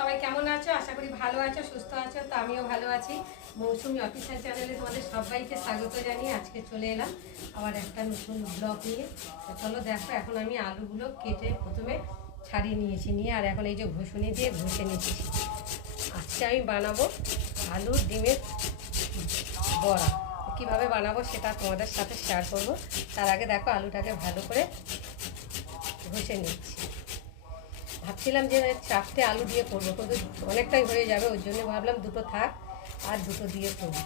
সবাই কেমন আছো? আশা করি ভালো আছো, সুস্থ আছো, তো আমিও ভালো আছি। মৌসুমি অফিসিয়াল চ্যানেলে তোমাদের সবাইকে স্বাগত জানিয়ে আজকে চলে এলাম আবার একটা নতুন ব্লগ নিয়ে। তো চলো দেখো, এখন আমি আলুগুলো কেটে প্রথমে ছাড়িয়ে নিয়েছি নিয়ে, আর এখন এই যে ঘষুনি দিয়ে ঘষে নিয়েছি আজকে আমি বানাবো আলু ডিমের বড়া। কীভাবে বানাবো সেটা তোমাদের সাথে শেয়ার করব। তার আগে দেখো, আলুটাকে ভালো করে ঘষে নিচ্ছি। ভাবছিলাম যে চারটে আলু দিয়ে করব, কিন্তু অনেকটাই হয়ে যাবে, ওই জন্য ভাবলাম দুটো থাক, আর দুটো দিয়ে করব।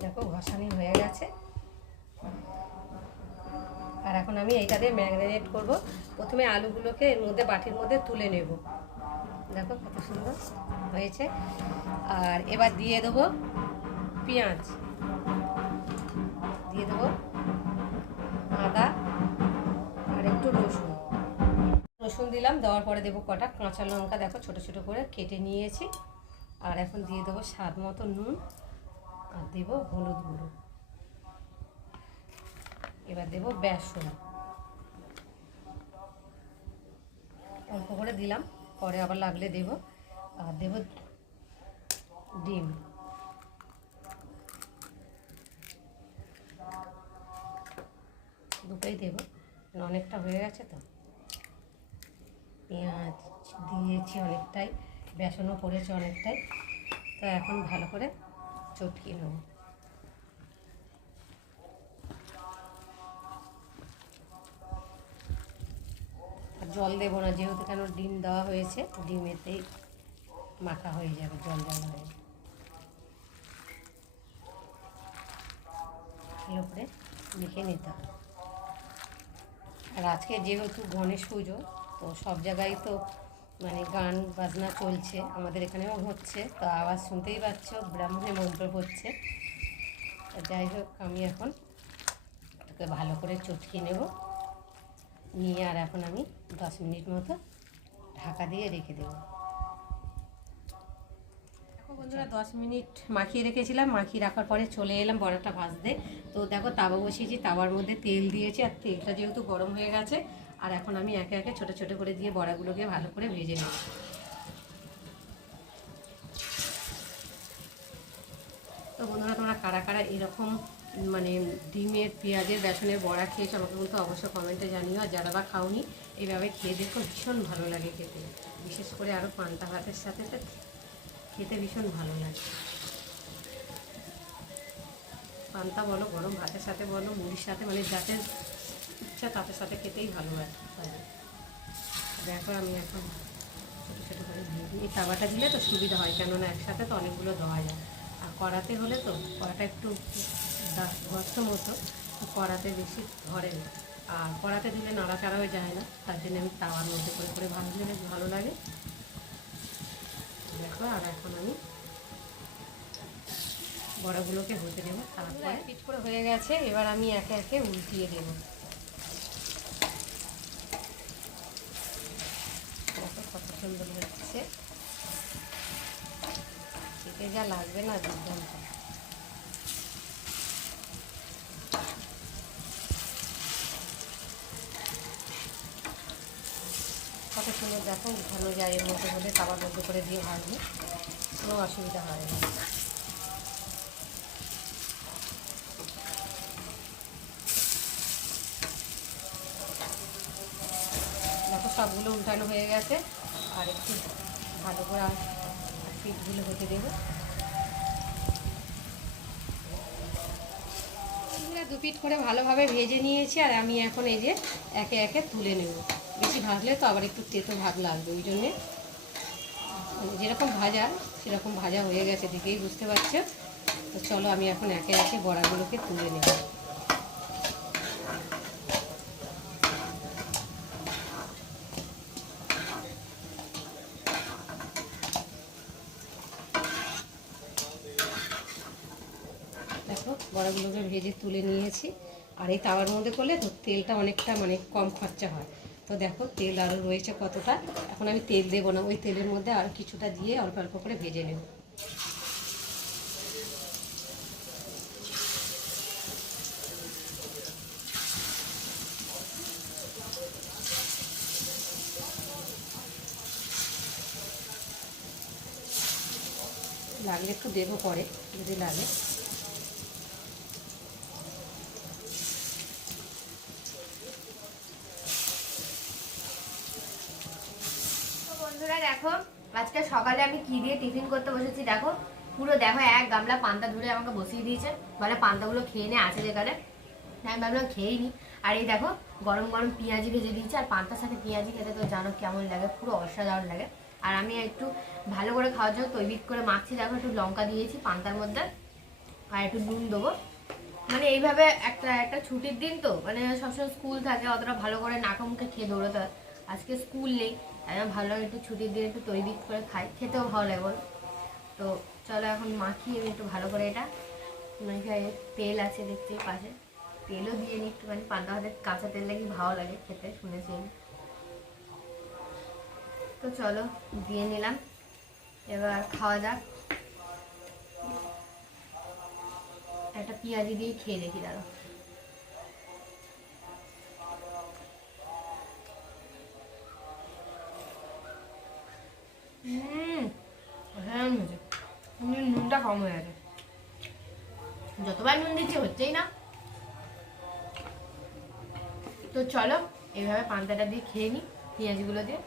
দেখো, ঘষানি হয়ে গেছে। আর এখন আমি এইটা দিয়ে ম্যাগনেট করব। প্রথমে আলুগুলোকে এর মধ্যে, বাটির মধ্যে তুলে নেব। দেখো কত সুন্দর হয়েছে। আর এবার দিয়ে দেবো পেঁয়াজ। দিয়ে দেবো আদা রসুন দিলাম, দেওয়ার পরে দেবো কটা কাঁচা লঙ্কা, দেখো ছোট ছোট করে কেটে নিয়েছি। আর এখন দিয়ে দেবো স্বাদ মতো নুন, আর দেবো হলুদ গুঁড়ো। এবার দেবো বেসন। অল্প করে দিলাম, পরে আবার লাগলে দেব, আর দেব ডিম। দুটোই দেবো অনেকটা হয়ে গেছে তো। পেঁয়াজ দিয়েছি অনেকটাই, বেসনও পড়েছে অনেকটাই। তো এখন ভালো করে চটকিয়ে নেব। জল দেবো না, যেহেতু কেন ডিম দেওয়া হয়েছে ডিমেতেই মাখা হয়ে যাবে, জল জল হয়ে ভালো করে মেখে নিতে হবে। আর আজকে যেহেতু গণেশ পুজো তো সব জায়গায় তো মানে গান বাজনা চলছে, আমাদের এখানেও হচ্ছে, তো আওয়াজ শুনতেই পাচ্ছ ব্রাহ্মণে মন্ত্র হচ্ছে। যাই হোক, আমি এখন তোকে ভালো করে চটকিয়ে নেব। নিয়ে আর এখন আমি দশ মিনিট মতো ঢাকা দিয়ে রেখে দেবো। বন্ধুরা, দশ মিনিট মাখিয়ে রেখেছিলাম, মাখিয়ে রাখার পরে চলে এলাম বড়াটা ভাজতে। তো দেখো, তাওয়া বসিয়েছি, তাওয়ার মধ্যে তেল দিয়েছি, আর তেলটা যেহেতু গরম হয়ে গেছে আর এখন আমি একে একে ছোটো ছোটো করে দিয়ে বড়াগুলোকে ভালো করে ভেজে নেব। তো বন্ধুরা, তোমরা কারা কারা এরকম মানে ডিমের, পেঁয়াজের, বেসনের বড়া খেয়েছো আমাকে কিন্তু অবশ্যই কমেন্টে জানিও। আর যারা বা খাওনি, এইভাবে খেয়ে দেখো, ভীষণ ভালো লাগে খেতে। বিশেষ করে আরও পান্তা ভাতের সাথে খেতে ভীষণ ভালো লাগে। পান্তা বলো, গরম ভাতের সাথে বলো, মুড়ির সাথে মানে যাতে ইচ্ছা তাদের সাথে খেতেই ভালো লাগে দেখো আমি এখন ছোটো ছোটো করে দিয়ে দিই। এই তাওয়াটা দিলে তো সুবিধা হয়, কেননা একসাথে তো অনেকগুলো দেওয়া যায়। আর কড়াতে হলে তো কড়াটা একটু গর্ত মতো কড়াতে বেশি ধরে না। আর কড়াতে দিলে নাড়াচাড়াও যায় না, তার জন্য আমি তাওয়ার মধ্যে করে করে ভাজলে বেশ ভালো লাগে। দেখো, আর এখন আমি বড়াগুলোকে হতে দেবো। তারপরে পিট করে হয়ে গেছে, এবার আমি একে একে উল্টিয়ে দেব দেখো কত সুন্দর হচ্ছে যা লাগবে না দুর্দান্ত কত সুন্দর দেখো, উঠানো যায় এর মধ্যে হলে তাবার মধ্যে করে দিয়ে ভাজবে। কোনো অসুবিধা হয় না। দেখো, সবগুলো উল্টানো হয়ে গেছে। আর একটু ভালো করে আর পিঠগুলো হতে দেবো। দু পিঠ করে ভালোভাবে ভেজে নিয়েছি আর আমি এখন এই যে একে একে তুলে নেব। বেশি ভাজলে তো আবার একটু তেতো ভাগ লাগবে, ওই জন্যে যেরকম ভাজা, সেরকম ভাজা হয়ে গেছে দেখেই বুঝতে পারছ। তো চলো আমি এখন একে একে বড়াগুলোকে তুলে নেব। বড়াগুলোকে ভেজে তুলে নিয়েছি। আর এই তাওয়ার মধ্যে করলে তো তেলটা অনেকটা মানে কম খরচা হয়। তো দেখো তেল আরও রয়েছে কতটা। এখন আমি তেল দেব না, ওই তেলের মধ্যে আর কিছুটা দিয়ে অল্প অল্প করে ভেজে নেব। লাগলে একটু দেবো পরে, যদি লাগে। দেখো, আজকে সকালে আমি কি দিয়ে টিফিন করতে বসেছি দেখো। পুরো দেখো, এক গামলা পান্তা ধরে আমাকে বসিয়ে দিয়েছে। বলে পান্তাগুলো খেয়ে নে আছে যেখানে আমি ভাবলাম খেয়েই নি আর এই দেখো, গরম গরম পেঁয়াজি ভেজে দিয়েছে, আর পান্তার সাথে পেঁয়াজি খেতে তো জানো কেমন লাগে, পুরো অসাধারণ লাগে। আর আমি একটু ভালো করে খাওয়ার জন্য তৈরি করে মাখছি, দেখো একটু লঙ্কা দিয়েছি পান্তার মধ্যে। আর একটু নুন দেবো। মানে এইভাবে একটা একটা ছুটির দিন তো মানে সবসময় স্কুল থাকে, অতটা ভালো করে নাকা মুখে খেয়ে দৌড়োতে হয়। আজকে স্কুল নেই আমি ভালো একটু ছুটির দিন একটু তৈরি করে খাই, খেতেও ভালো লাগে বলো। তো চলো এখন মাখিয়ে আমি একটু ভালো করে এটা এখানে তেল আছে দেখতে পাশে তেলও দিয়ে নিই একটুখানি, পান্তা ভাতের কাঁচা তেল লাগি ভালো লাগে খেতে, শুনেছি আমি। তো চলো দিয়ে নিলাম, এবার খাওয়া যাক। একটা পেঁয়াজি দিয়ে খেয়ে দেখি দাঁড়ো কম হয়ে গেছে যতবার নুন দিচ্ছি হচ্ছেই না। তো চলো এইভাবে পান্তাটা দিয়ে খেয়ে নিই পেঁয়াজগুলো দিয়ে।